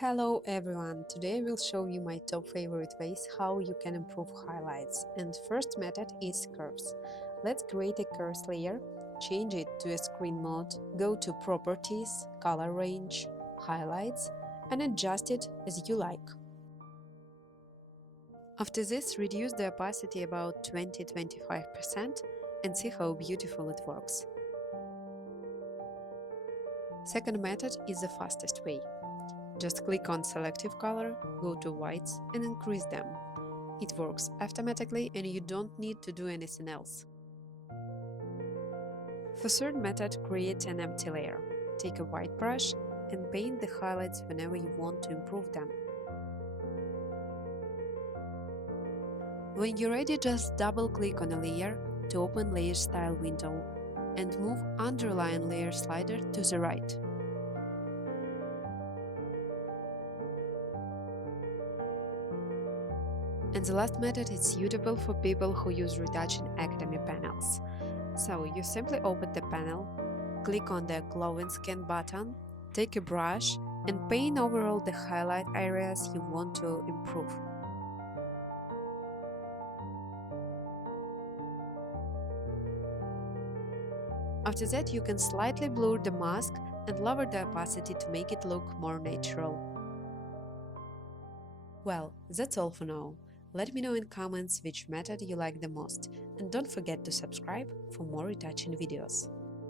Hello everyone, today I will show you my top favorite ways how you can improve highlights, and first method is curves. Let's create a curves layer, change it to a screen mode, go to properties, color range, highlights and adjust it as you like. After this, reduce the opacity about 20-25% and see how beautiful it works. Second method is the fastest way. Just click on selective color, go to whites and increase them. It works automatically and you don't need to do anything else. For third method, create an empty layer. Take a white brush and paint the highlights whenever you want to improve them. When you're ready, just double-click on a layer to open Layer Style window and move Underline Layer slider to the right. And the last method is suitable for people who use Retouching Academy panels. So you simply open the panel, click on the Glow and Scan button, take a brush and paint over all the highlight areas you want to improve. After that, you can slightly blur the mask and lower the opacity to make it look more natural. Well, that's all for now. Let me know in comments which method you like the most, and don't forget to subscribe for more retouching videos.